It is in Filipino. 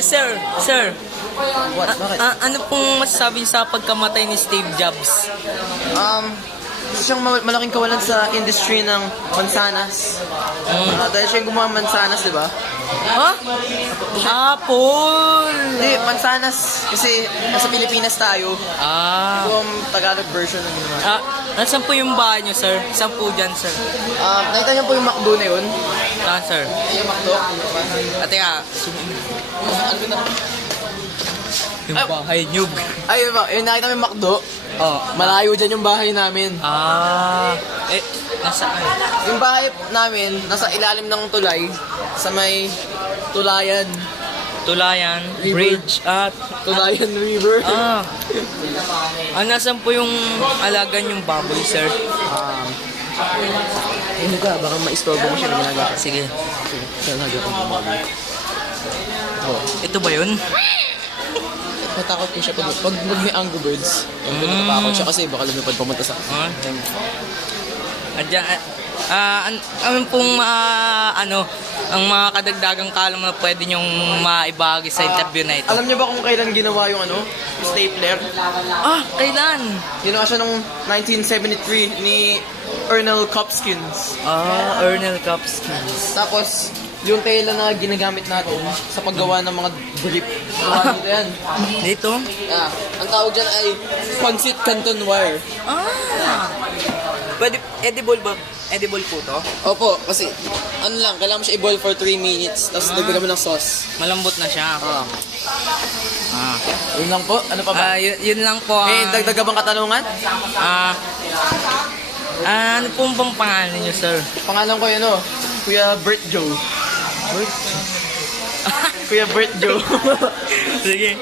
Sir. What? Bakit? Ano pong masasabi sa pagkamatay ni Steve Jobs? Siyang malaking kawalan sa industry ng mansanas. Dahil siya yung gumawa ng mansanas, di ba? Ha? Apple! Hindi, mansanas. Kasi nasa Pilipinas tayo. Ito ang Tagalog version ng ginawa. Nasaan po yung bahay niyo, sir? Saan po dyan, sir? Nakita niyo po yung McDo na yun? Sir. Yung McDo? Teka. Ano ba? Yung bahay niyo. Ayun ba, yung nakita mo yung McDo? Malayo dyan yung bahay namin. Nasaan? Yung bahay namin, nasa ilalim ng tulay, sa may Tulayan. Tulayan, River. Bridge, at... Tulayan River. Nasaan po yung alagan yung baboy, sir? Hindi ka, baka ma-istorbo mo siya ng ginagawa. Sige. Talaga kong baboy. Ito ba yun? Natakot ko siya pag may Angry Birds. Natakot siya kasi baka lumipad pumunta sa Ano pong ang mga kadagdagang kalam na pwede nyong maibahagi sa interview na ito? Alam niyo ba kung kailan ginawa yung stapler? Kailan? Ginawa siya noong 1973 ni Ernest Kopskins. Ernest Kopskins. Tapos, yung tela na ginagamit natin sa paggawa ng mga brief. Gawa dito yan. Dito? Ang tawag dyan ay Pancit Canton wire. Pwede, edible ba? Edible po to? Opo, kasi kailangan mo siya i-boil for 3 minutes. Tapos dagdagan mo ng sauce. Malambot na siya. Yun lang po. Ano pa ba? Yun lang po. May dagdagan bang katanungan? Ano pong bang pangalan niyo, sir? Pangalan ko yun Kuya Bert Joe. Kuya Bert Joe. Sige.